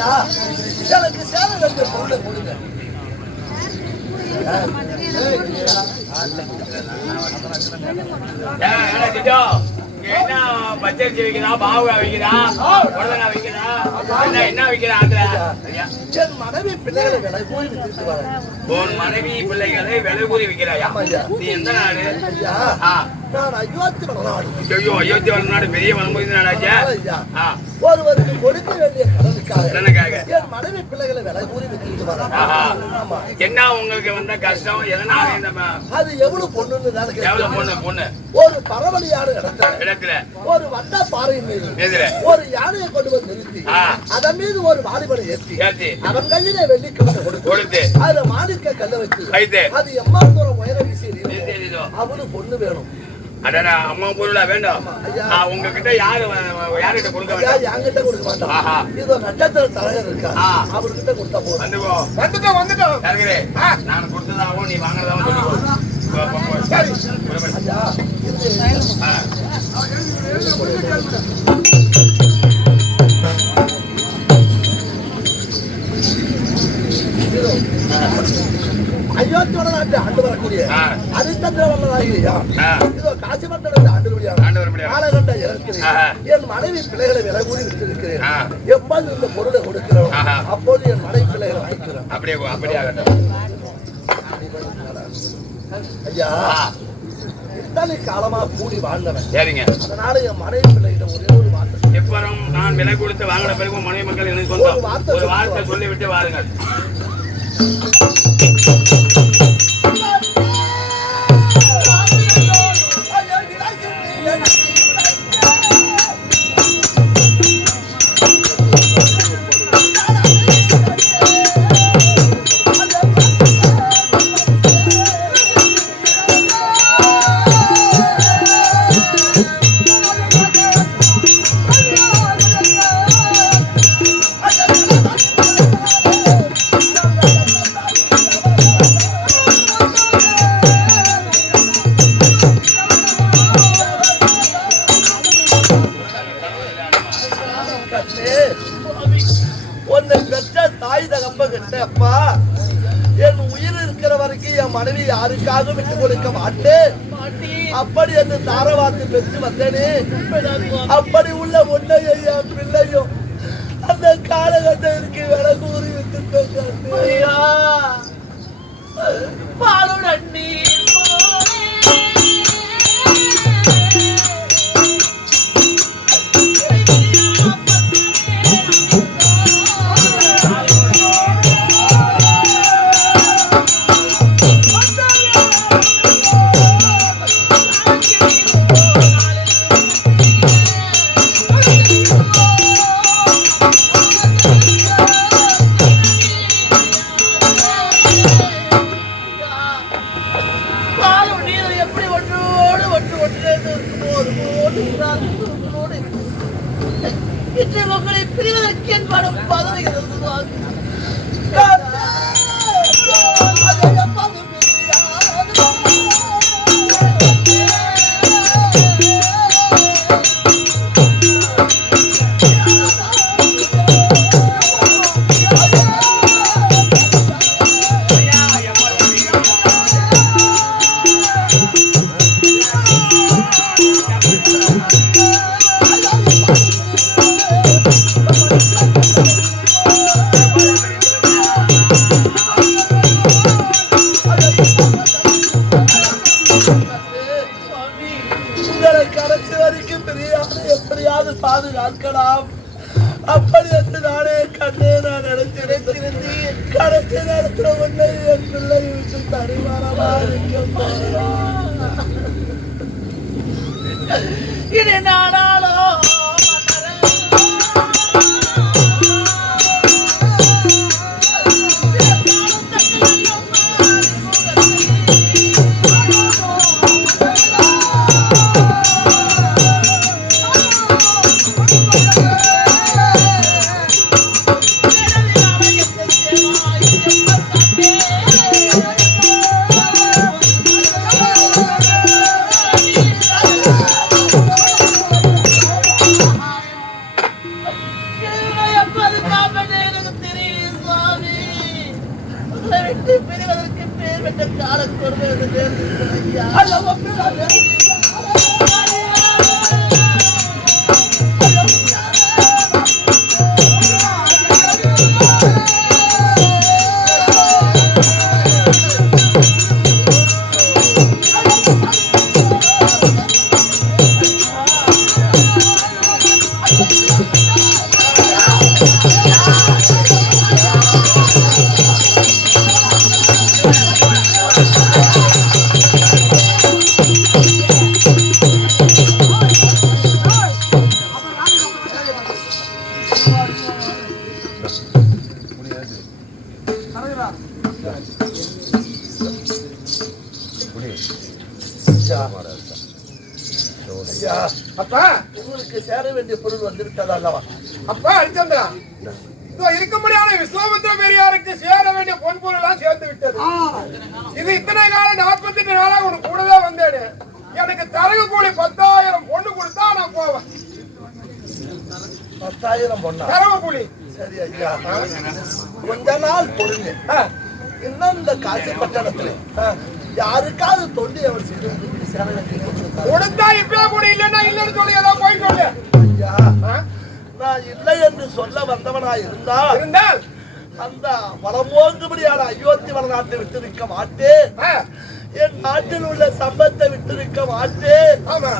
ஐயா எனக்கு சேர வேண்டிய பொருளை கொடுங்க. என்ன பச்சரிசி வைக்கிறா, பாவுகா வைக்கிறா, உடலங்கா வைக்கிறா, என்ன வைக்கிறா? என் மனைவி பிள்ளைகளை விலை கூறி வித்துட்டு வரேன். உன் மனைவி பிள்ளைகளை விலை கூறி வைக்கிறாயா? நீ எந்த நாடு? நான் அயோத்தி வளநாடு. ஐயோ, அயோத்தி வளநாடு பெரிய வளம்புரி நாடாச்சா? ஒருவருக்கு கொடுக்க வேண்டிய கடனுக்காக என் மனைவி பிள்ளைகளை விலை கூறி வித்துட்டு வரேன். என்ன உங்களுக்கு வந்த கஷ்டம்? எதனால? அது எவ்வளவு பொண்ணுன்னு தான் எவ்வளவு பொண்ணு? ஒரு பரவலியான இடத்துல ஒரு வட்ட பாறையின் மீது ஒரு யானையை கொண்டு வந்து நிறுத்தி அதன் மீது ஒரு வாலிபனை ஏற்றி அவன் கையிலே வெள்ளி கல்லை கொடுத்து அதுல மாணிக்க கல்லை வச்சு அது எம்மா தூரம் உயர வீசி அவனு பொண்ணு வேணும். அடடா, அம்மா பொருளா வேண்டாம். உங்ககிட்ட யாருகிட்ட கொடுக்க வேண்டாம்? என்கிட்ட கொடுக்க மாட்டான். இதோ நட்சத்திர தலைவர் இருக்கா, அவர்கிட்ட கொடுத்தா போதும். வந்துட்டோம். நான் கொடுத்ததாகவும் நீ வாங்கறதாகவும் சொல்லிக்கோ. அயோத்தி வளநாட்டு ஆண்டு வரக்கூடிய ஹரிச்சந்திர வல்லநாயகியா இதோ காசிமண்டலத்தை ஆண்டு காலகண்ட என் மனைவி பிள்ளைகளை விலை கூறி விட்டிருக்கிறேன். எப்போது இந்த பொருளை கொடுக்கிறோம் அப்போது என் மனைவி பிள்ளைகளை வாங்கிக்கிறேன். ஐயா இத்தனை காலமா கூடி வாழ்ந்தவன். சரிங்க. அதனால என் மனைவி பிள்ளைகிட்ட ஒரே ஒரு வார்த்தை, எப்பறம் நான் விலை கொடுத்து வாங்கின பிறகு மனைவி மக்கள் எனக்கு ஒரு வார்த்தை சொல்லிவிட்டு வாருங்கள். மனைவி யாருக்காக விட்டு கொடுக்க மாட்டேன் அப்படி என்று தாரவாத்து பெற்று வந்தேனே. அப்படி உள்ள ஒன்னையும் என் பிள்ளையும் அந்த காலகட்டத்திற்கு விலை கூறி விட்டு பிரிவதற்கு என் படம் பதவிகள் பாதுகாக்கலாம். அப்படி என்று நானே கண்ணே நான் நினைச்சிருக்கிறேன். கடைசி நேரத்தில் உன்னை என் பிள்ளை விட்டு தனிமரமா இனி நானாலோ உன்னை விட்டு பிரிவதற்கு பேர் விட்ட காலம் கொடுத்து ஐயா அப்பா உங்களுக்கு சேர வேண்டிய பொருள் வந்துவிட்டதா அல்லவா? அப்பா ஹரிச்சந்திரா, இருக்க முடியாத விஸ்வாமித்திர பெரியாருக்கு சேர வேண்டிய பொன்பொருள் எல்லாம் சேர்ந்து விட்டது. இது இத்தனை காலம் 48 நாளா உனக்கு கூடவே வந்தேன். எனக்கு தரகு கூலி 10,000 பொண்ணு கொடுத்தா நான் போவேன். 10,000 பொண்ணா? தரகு கூலி. சரி ஐயா, கொஞ்ச நாள் பொருங்க. இன்னும் இந்த காசி பட்டணத்துல யாருக்காவது தொண்டி அவர் சேர வேண்டிய கொடுத்தா இப்ப கூட இல்லன்னா இல்லன்னு சொல்லி ஏதோ போய் சொல்லு. ஐயா, நான் இல்லை என்று சொல்ல வந்தவனா இருந்தால் அந்த வளமோங்கும்படியான அயோத்தி வளநாட்டை விட்டு நிற்க மாட்டேன். என் நாட்டில் உள்ள சம்பத்தை விட்டு நிற்க மாட்டேன். ஆமா,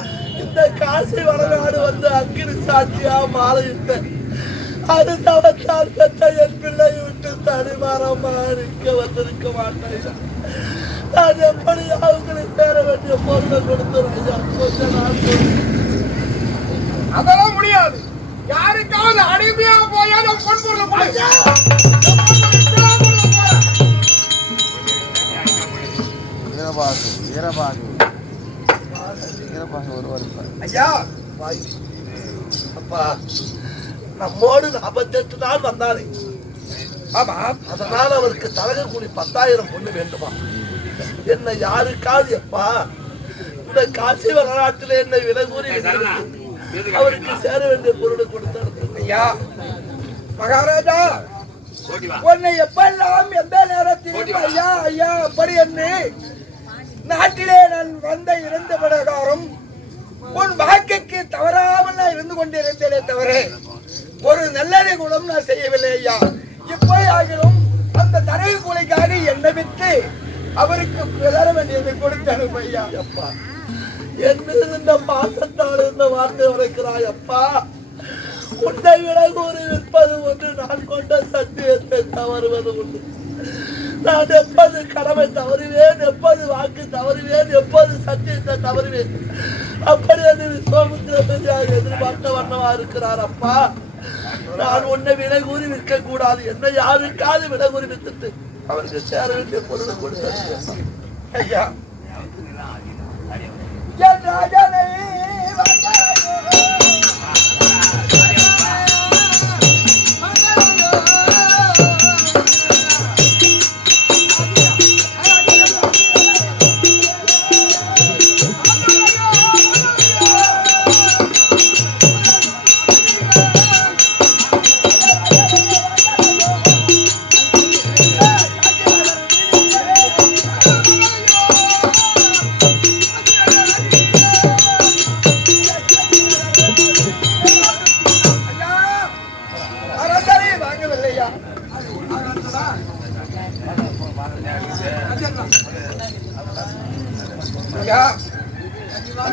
இந்த காசி வளநாடு வந்து அக்கினி சாட்சியா மாறிட்டு அது தவத்தால் பெற்ற என் பிள்ளை விட்டு தனிமரமா நிற்க வந்திருக்க மாட்டேன். நான் எப்படி அவங்களுக்கு சேர வேண்டிய பொருளை கொடுத்துறேன். கொஞ்ச நாள் அதெல்லாம் முடியாது. யாருக்காவது அடிமையாக போயா நம்ம பொன்பொருளை போய் ஐயா, அப்பா நம்மோடு 48 நாள் வந்தாரு. ஆமா, அதனால அவருக்கு தலக கூலி 10,000 பொண்ணு வேண்டுமா? என்ன யாருக்காவது எப்பா இந்த காசி வரலாற்றில் என்னை விலை கூறி அவருக்கு சேர வேண்டிய பொருளை கொடுத்தாரு. ஐயா மகாராஜா, உன்னை எப்பெல்லாம் எந்த நேரத்திலும் ஐயா ஐயா அப்படி என்ன நாட்டிலே நான் வந்த இருந்த பிரகாரம் உன் வாக்குக்கு தவறாமல் நான் இருந்து கொண்டிருந்தேனே தவிர ஒரு நல்லதை குணம் நான் செய்யவில்லை ஐயா. இப்போது ஆகிலும் அந்த தரகு கூலிக்காக என்னை விட்டு அவருக்கு பெற வேண்டியதை கொடுத்தாரு ஐயா. அப்பா, என் மீது இந்த பாசத்தால் இந்த வார்த்தை உரைக்கிறாய் அப்பா. உன்னை விட கூறி விற்பது ஒன்று, நான் கொண்ட சத்தியத்தை தவறுவது ஒன்று. நான் எப்போது கடமை தவறுவேன், எப்போது வாக்கு தவறுவேன், எப்போது சத்தியத்தை தவறுவேன். அப்படி என்று விஸ்வாமித்திர பெரியார் எதிர்பார்த்த வண்ணமா இருக்கிறார் அப்பா. நான் உன்னை விலை கூறி விற்க கூடாது. என்னை யாருக்காவது விலை கூறி வித்துட்டு அவருக்கு சேர வேண்டிய பொருளை கொடுத்து ஐயா. என் ராஜனை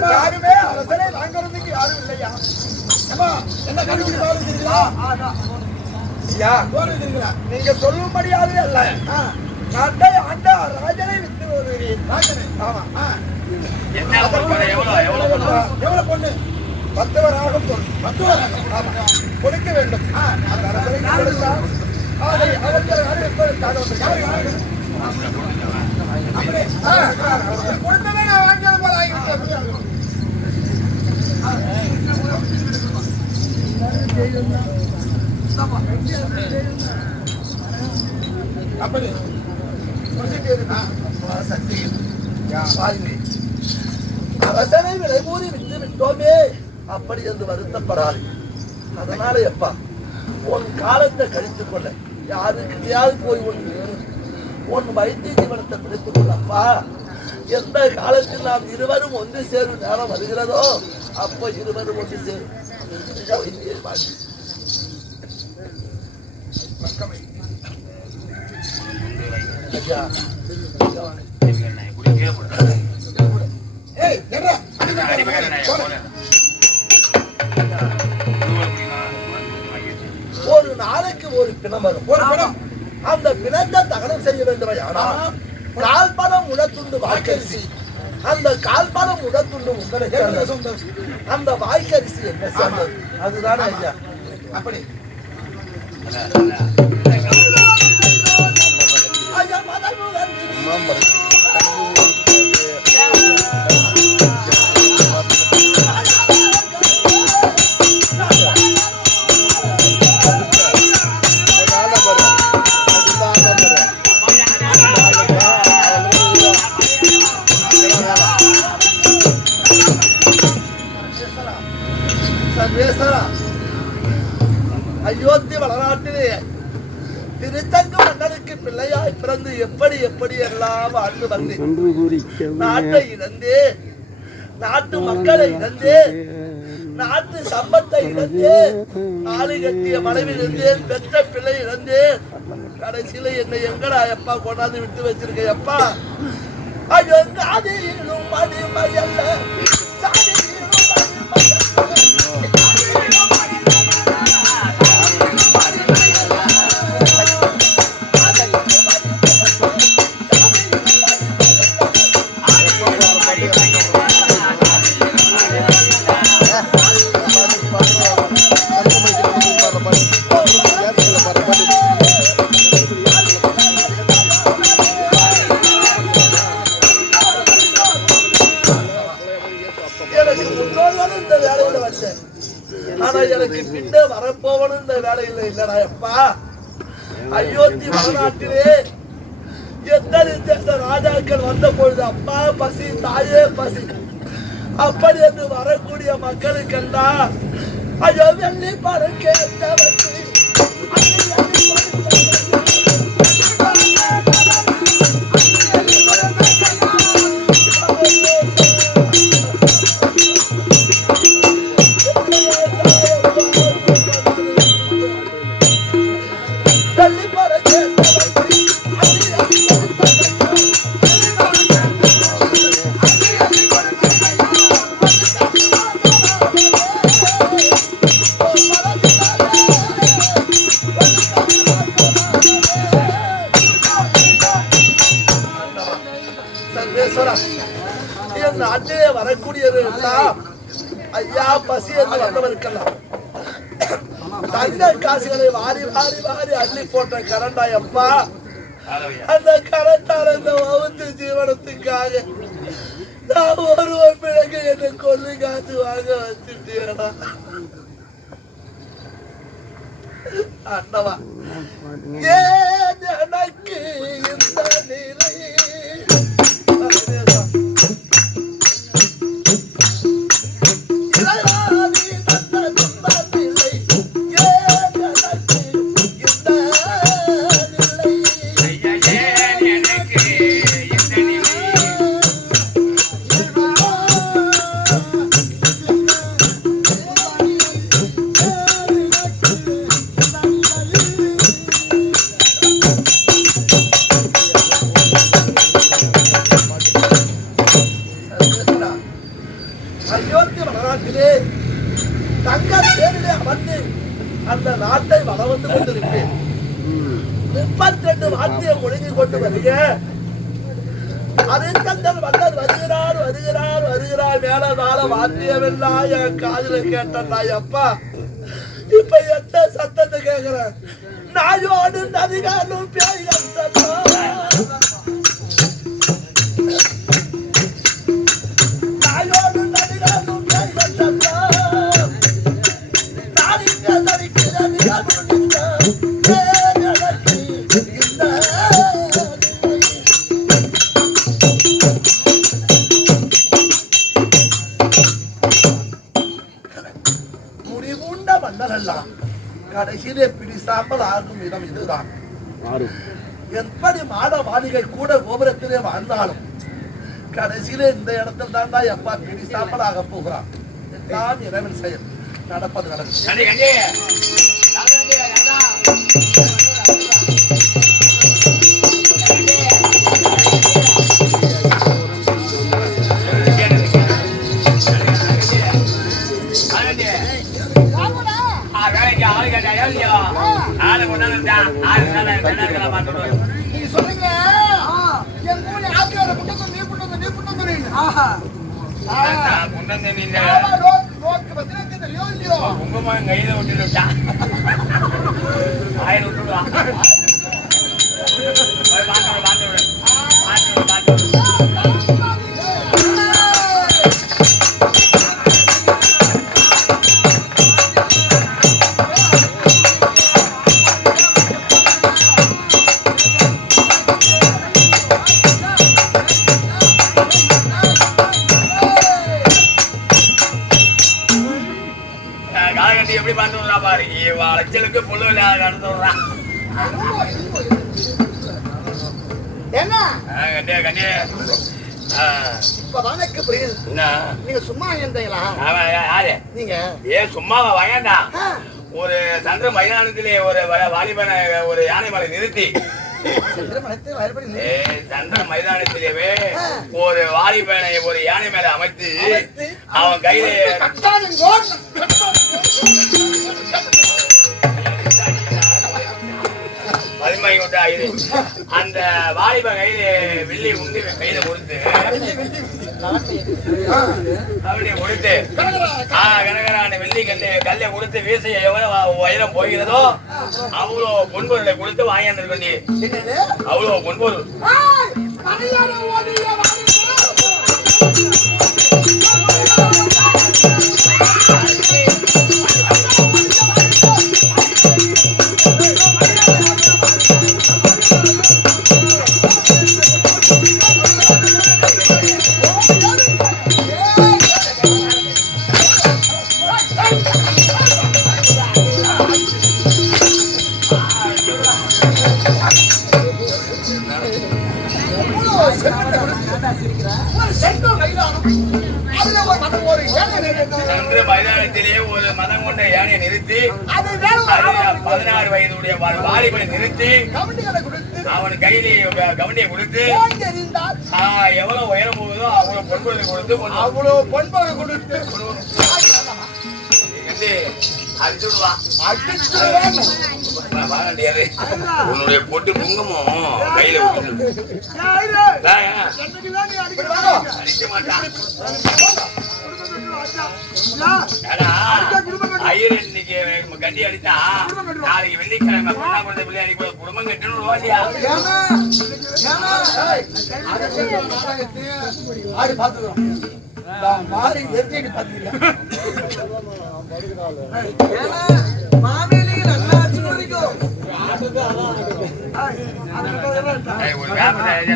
யாருமே அரசனை வாங்குறதுக்கு யாரும் இல்லையா? என்ன கண்டுபிடிப்பாருங்களா? நீங்க சொல்லும்படியாவே அல்ல. நாட்டை ஆண்ட ராஜனை வித்து வருகிறேன். எவ்வளவு பொண்ணு? 10 வராகம் பொண்ணு. 10 வராகம் கொடுக்க வேண்டும். அந்த அரசனை கொடுத்தால் அதை கொடுத்ததை நான் வாங்கியது போல ஆகிவிட்டேன். அப்படி அரசனை விலை கூறி விட்டு விட்டோமே அப்படி என்று வருத்தப்படாது. அதனால எப்பா உன் காலத்தை கழித்துக் கொள்ள யாருக்கிட்டையாவது போய் உன் வைத்திய ஜீவனத்தை பிடித்துக் கொள்ளப்பா. எந்த காலத்தில் நாம் இருவரும் ஒன்று சேரும் நேரம் வருகிறதோ அப்ப இருவரும் ஒன்று சேரும். ஐயா ஒரு நாளைக்கு ஒரு பிணம் வரும். ஒரு பிணம். அந்த பிணத்தை தகனம் செய்ய வேண்டும். ஆனால் கால்பணம் உடத்துண்டு வாய்க்கரிசி. அந்த கால்பணம் உடத்துண்டு உங்களுக்கு அந்த வாய்க்கரிசி என்ன சேர்ந்தது? அதுதானே ஐயா. அப்படி அயோத்தி வளநாட்டிலே திருத்தங்க மன்னருக்கு பிள்ளையாய் பிறந்து எப்படி எப்படி எல்லாம் வாழ்ந்து வந்தேன். நாட்டை இழந்தே, நாட்டு மக்களை இழந்தே, நாட்டு சம்பத்தை இழந்தே, ஆளு கட்டிய மனைவி இழந்தேன், பெற்ற பிள்ளை இழந்தேன். கடைசியில என்னை எங்கடா எப்பா கொண்டாந்து விட்டு வச்சிருக்க எப்பா? ஐயோ காதியிலும் மணிமயல்ல எனக்கு பின்ன வரப்போவனும் இந்த வேலையில் இல்லடா எப்பா. அயோத்தி வளநாட்டிலே எத்தனை தேச ராஜாக்கள் வந்த பொழுது அப்பா பசி தாயே பசி அப்படி என்று வரக்கூடிய மக்களுக்கெல்லாம் ஐயோ வெள்ளி படம் கேட்டவன் நாட்டிலே வரக்கூடியவர்கள் ஐயா பசி என்று வந்தவருக்கெல்லாம் தங்க காசுகளை வாரி வாரி வாரி அள்ளி போட்ட கரண்டா எப்பா. அந்த கரண்டால் அந்த வகுத்து ஜீவனத்துக்காக நான் ஒருவர் பிறகு என்னை கொல்லி காசு வாங்க வச்சுட்டேடா அண்ணவா. ஏன் எனக்கு இந்த நிலை? அயோத்தி வளநாட்டிலே தங்க தேரிலே அமர்ந்து அந்த நாட்டை வளம் வந்து கொண்டிருப்பேன். 32 வார்த்தையை ஒழுங்கி கொண்டு வருக. அரிச்சந்தன் மன்னர் வருகிறார் வருகிறார் வருகிறார். மேலதால வாத்தியமெல்லாம் என் காதுல கேட்டா அப்பா. இப்ப எந்த சத்தத்தை கேட்கிறேன்? நாயோடு நதிகாலும் பேயும் சத்தம். முடிவுண்ட மன்னரெல்லாம் கடைசியிலே பிடிசாமல் ஆகும் இடம் இதுதான். எப்படி மாட மாளிகை கூட கோபுரத்திலே வாழ்ந்தாலும் கடைசியில இந்த இடத்துல தாண்டா எப்பா பிடி சாம்பல் ஆக போகிறான். எல்லாம் இறைவன் செயல். நடப்பது நடக்கும். நீங்க சொல்றீங்க என் கூலி ஆட்கார புண்ணு நீ புண்ணு நீ புண்ணு நோக்கு பத்தின தெரியும் இல்லையோ உங்கம்மா கையில விட்டுட்டா 1000 விட்டுடுவா எப்படி பார்த்து விடுறா பாரு அலைச்சலுக்கு புல்லு இல்லாத நடந்து விடுறான் என்ன கண்டியா கண்டியா இப்பதான் எனக்கு புரியுது. நீங்க சும்மா இருந்தீங்களா? யாரு நீங்க? ஏன் சும்மாவா வாங்கடா? ஒரு சந்திர மைதானத்திலே ஒரு வாலிபனை ஒரு யானை மலை நிறுத்தி சந்திர மைதானத்திலேயே ஒரு வாலிபனை ஒரு யானை மேல அமைத்து அவன் கையில வலிமை உண்டா இது அந்த வாலிப கையில வெள்ளி உண்டு கையில கொடுத்து அப்படியே கொடுத்து கனகரான வெள்ளி கல்லை கொடுத்து வீசைய எவ்வளவு உயரம் போகிறதோ அவ்வளோ பொன்பொருளை கொடுத்து வாங்கியிருக்க நீ அவ்வளோ பொன்பொருள் மைதானத்திலேயே ஒரு மதம் கொண்ட யானையை நிறுத்தி 16 வயதுடைய வாலிபனை நிறுத்தி அவன் கையிலே கவனியை கொடுத்து எவ்வளவு உயரம் போகுதோ அவ்வளவு பொன்பொருளை கொடுத்து அவ்வளவு பொன்பொருளை கொடுத்து உன்னுடைய பொட்டு குங்குமம் கையில அடிக்க மாட்டான் ஐயர் இன்னைக்கு கட்டி அடித்தா நாளைக்கு வெள்ளிக்கிழமை பிள்ளையாடி குடும்பம் கட்டணும் மாறி எரிஞ்சு பாத்தீங்க ஒரு வியாபாரம்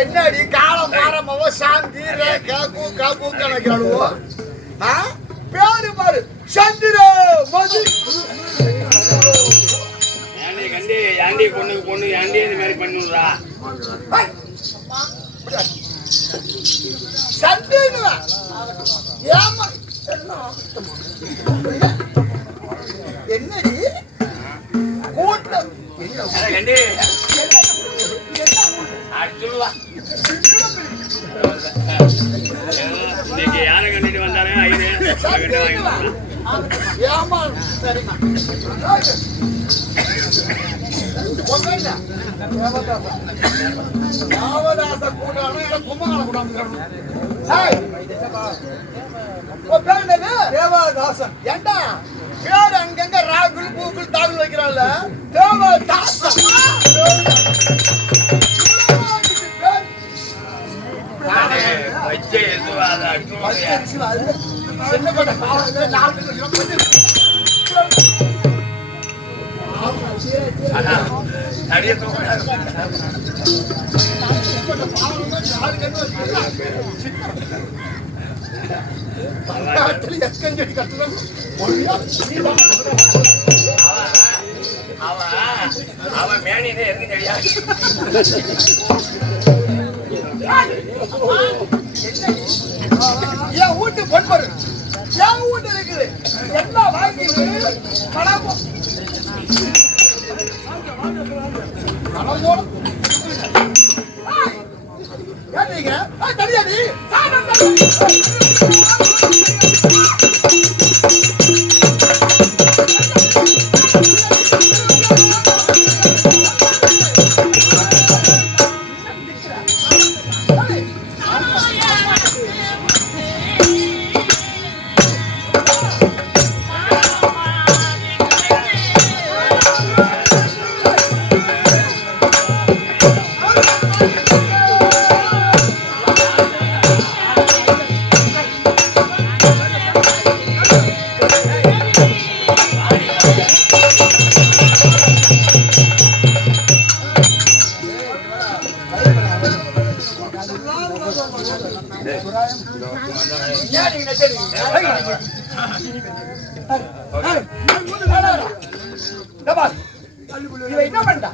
என்னடி காலம் மாறமவோ சாந்தி காப்பு கணக்காடுவோ பேரு பாரு சந்திர மதி கண்டி ஆண்டி பொண்ணுக்கு பொண்ணு ஆண்டி இந்த மாதிரி பண்ணுறா சந்திரா ஏமா என்னடி கூட்டம் கண்டி அடிச்சுடுவா இன்னைக்கு யாரை கண்டிட்டு வந்தாலே ஏமா சரிமா தேவதாச கூடாலும் கும்பகால கூடாது தேவதாசன் ஏண்டா பேர் அங்கங்க ராகுல் பூக்குள் தாகுல் வைக்கிறான்ல தேவதாசன் அவன் மேனியே இருக்கு தெரியாது. என் வீட்டு பொன்பரு என் வீட்டு இருக்குது என்ன வாங்கி பணமும் ஏறீங்க தெரியாது என்ன பண்ணா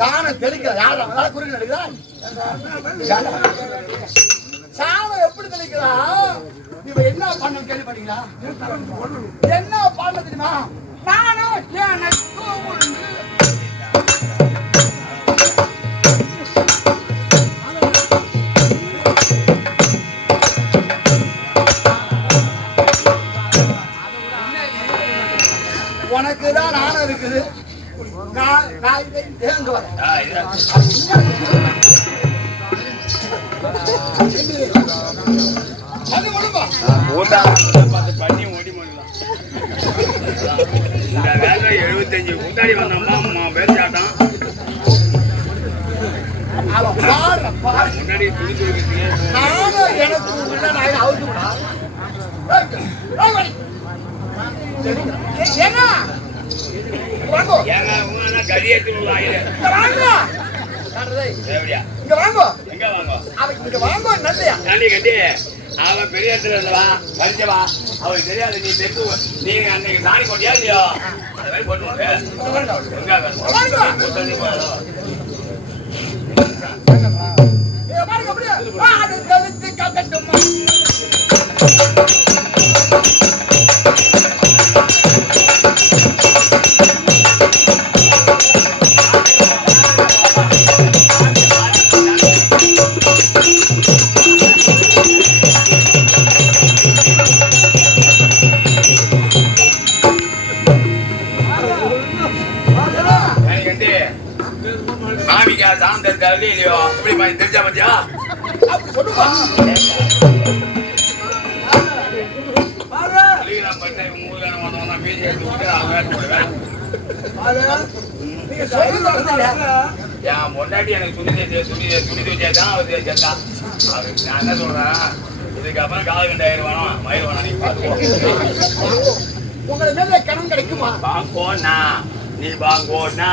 காண தெளிக்கிற யாரா குறுக்கு நடிக்கிறா சாணம் எப்படி தெளிக்கிறா இவ என்ன பண்ண கேள்விப்பட்டீங்களா என்ன பண்ண தெரியுமா நானும் உனக்குதான் நானும் இருக்குது எங்க வரேன் பண்ணி ஓடி போடலாம். 75 முன்னாடி வந்தோம்னா வேலையாட்டம் முன்னாடி துணி துவைக்கிறது நானும் எனக்கு ஏங்க கரியத்துல இங்க வாங்கோ எங்க வாங்க இங்க வாங்கோ நல்லையா தாண்டி கட்டி அவன் பெரிய இடத்துல இருந்தவா வரிச்சவா அவளுக்கு தெரியாது நீ தெரிஞ்சு நீங்க அன்னைக்கு சாணி போட்டியா இல்லையோ அந்த மாதிரி போட்டு மாமிக்கா சாந்தர் இருக்காரு இல்லையோ இப்படி மாதிரி தெரிஞ்சா பத்தியா அப்படி சொல்லுவா என் பொண்டாட்டி எனக்கு துணி துவச்சாதான் அவர் செத்தா நான் என்ன சொல்றேன் இதுக்கப்புறம் கால் கண்டாயிருவானோ மயிர்வானா நீ பாத்துக்கோ உங்களை மேல கடன் கிடைக்குமா பாங்கோண்ணா நீ பாங்கோண்ணா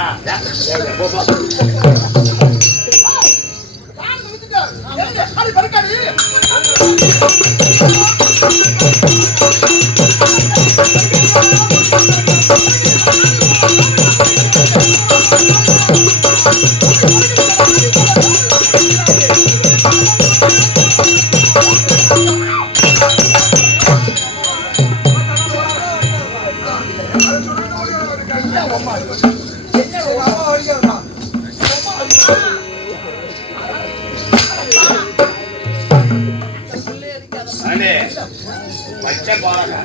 பச்சை பாருங்க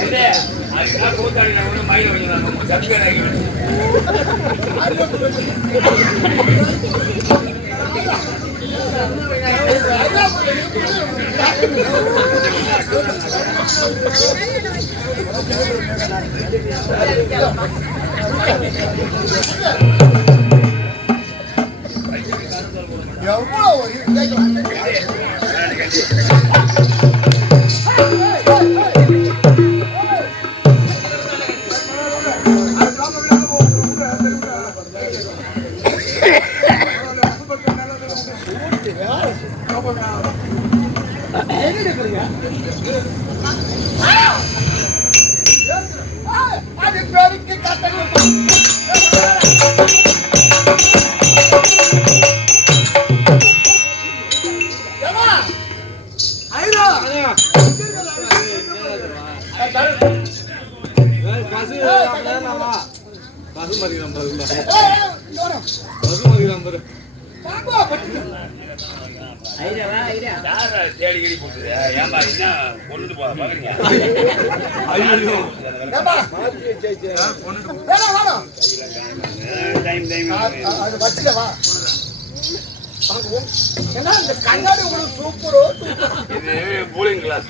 அதுக்காக கூத்தாடி நான் ஒண்ணு மயில வச்சுருந்தாங்க சத்கராகி அது பேருக்கு கட்டணம் தேடி போட்டுது ஏன்பா என்ன கொண்டுட்டு போக பாக்குறீங்க கண்ணாடி உங்களுக்கு சூப்பரோ இது கூலிங் கிளாஸ்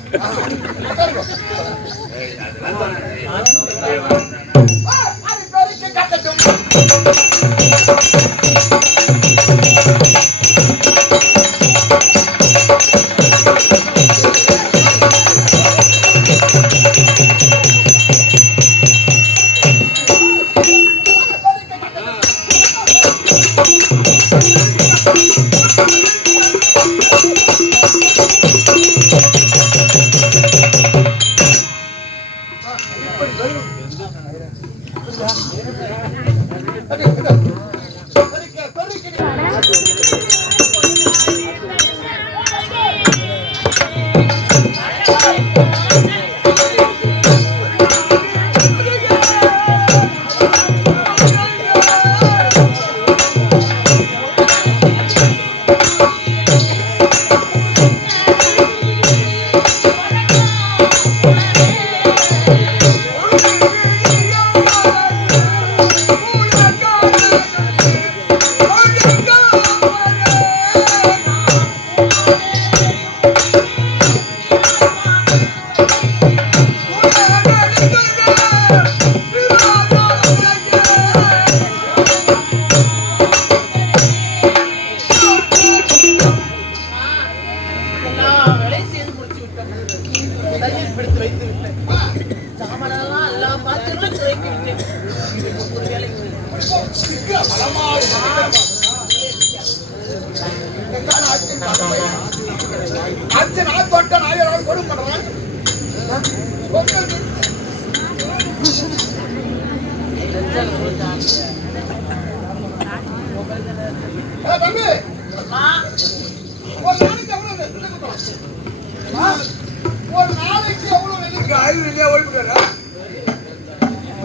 ஒரு நாளைக்கு எவ்வளவு ஐநூறு ஓய்வு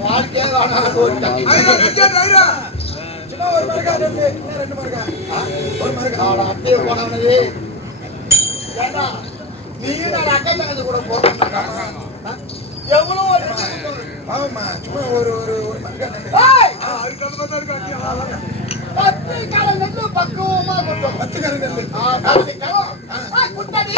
வாழ்க்கையே சும்மா ஒரு மரக்கா ரெண்டு மரக்கா ஒரு மரக்கா அப்படியே போனவனது ஏண்டா நீயும் நான் அக்கா தங்கத்து கூட போறோம் எவ்வளவு ஆமாம்மா சும்மா ஒரு ஒரு மரக்கா பத்து கால நெல்லு பக்குவமா கொட்டும் 10 கால நெல்லு 10 காலம் குட்டாடி